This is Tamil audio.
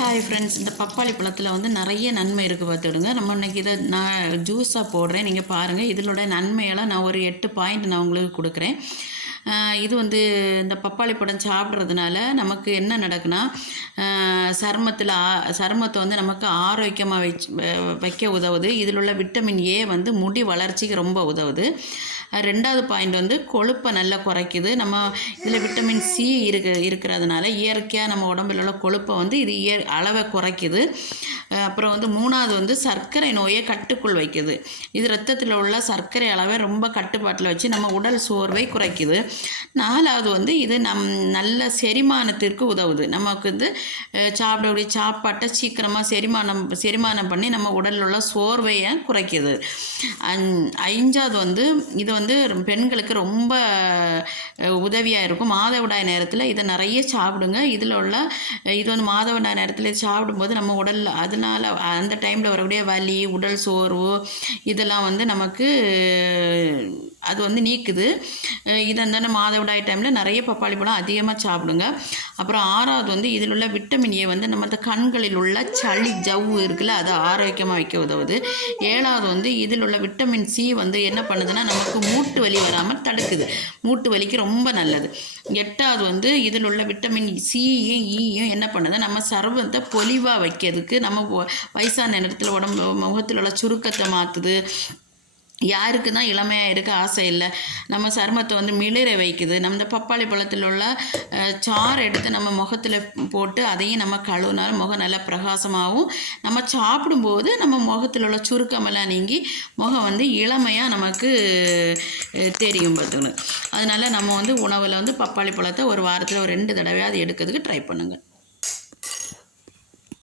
ஹாய் ஃப்ரெண்ட்ஸ் இந்த பப்பாளி பழத்தில் வந்து நிறைய நன்மை இருக்குது பார்த்துடுங்க. நம்ம இன்னைக்கு இதை நான் ஜூஸாக போடுறேன். நீங்கள் பாருங்கள் இதனோட நன்மையெல்லாம் நான் ஒரு எட்டு பாயிண்ட் நான் உங்களுக்கு கொடுக்குறேன். இது வந்து இந்த பப்பாளி பழம் சாப்பிட்றதுனால நமக்கு என்ன நடக்குன்னா சருமத்தில் சருமத்தை வந்து நமக்கு ஆரோக்கியமாக வச்சு வ- வைக்க உதவுது. இதில் உள்ள விட்டமின் ஏ வந்து முடி வளர்ச்சிக்கு ரொம்ப உதவுது. ரெண்டாவது பாயிண்ட் வந்து கொழுப்பை நல்லா குறைக்குது. நம்ம இதில் விட்டமின் சி இருக்கு இருக்கிறதுனால இயற்கையாக நம்ம உடம்புல உள்ள கொழுப்பை வந்து இது இயற் அளவை குறைக்குது. அப்புறம் வந்து மூணாவது வந்து சர்க்கரை நோயை கட்டுக்குள் வைக்குது. இது ரத்தத்தில் உள்ள சர்க்கரை அளவை ரொம்ப கட்டுப்பாட்டில் வச்சு நம்ம உடல் சோர்வை குறைக்குது. நாலாவது வந்து இது நம் நல்ல செரிமானத்திற்கு உதவுது. நமக்கு வந்து சாப்பிடக்கூடிய சாப்பாட்டை சீக்கிரமாக செரிமானம் செரிமானம் பண்ணி நம்ம உடலில் உள்ள சோர்வையை குறைக்குது. அஞ்சாவது வந்து இது வந்து வந்து பெண்களுக்கு ரொம்ப உதவியாக இருக்கும். மாதவிடாய் நேரத்தில் இதை நிறைய சாப்பிடுங்க. இதில் உள்ள இது வந்து மாதவிடாய் நேரத்தில் சாப்பிடும்போது நம்ம உடல் அதனால் அந்த டைமில் வரக்கூடிய வலி உடல் சோர்வு இதெல்லாம் வந்து நமக்கு அது வந்து நீக்குது. இது அந்த மாதவிடாய் டைமில் நிறைய பப்பாளி பழம் அதிகமாக சாப்பிடுங்க. அப்புறம் ஆறாவது வந்து இதில் உள்ள விட்டமின் ஏ வந்து நம்ம அந்த கண்களில் உள்ள சளி ஜவ்வு இருக்குல்ல அதை ஆரோக்கியமாக வைக்க உதவுது. ஏழாவது வந்து இதில் உள்ள விட்டமின் சி வந்து என்ன பண்ணுதுன்னா நமக்கு மூட்டு வலி வராமல் தடுக்குது. மூட்டு வலிக்கு ரொம்ப நல்லது. எட்டாவது வந்து இதில் உள்ள விட்டமின் சியும் ஈயும் e என்ன பண்ணுது நம்ம சர்வத்தை பொலிவாக வைக்கிறதுக்கு நம்ம வயசான நேரத்தில் உடம்பு முகத்தில் உள்ள சுருக்கத்தை மாற்றுது யாருக்கு தான் இளமையாக இருக்க ஆசை இல்லை. நம்ம சருமத்தை வந்து மிளிர வைக்குது. நம்ம இந்த பப்பாளி பழத்தில் உள்ள சாறு எடுத்து நம்ம முகத்தில் போட்டு அதையும் நம்ம கழுவினாலும் முகம் நல்லா பிரகாசமாகவும் நம்ம சாப்பிடும்போது நம்ம முகத்தில் உள்ள சுருக்கமெல்லாம் நீங்கி முகம் வந்து இளமையாக நமக்கு தெரியும் பார்த்துக்கணும். அதனால் நம்ம வந்து உணவில் வந்து பப்பாளி பழத்தை ஒரு வாரத்தில் ஒரு ரெண்டு தடவையாவது எடுக்கிறதுக்கு ட்ரை பண்ணுங்கள்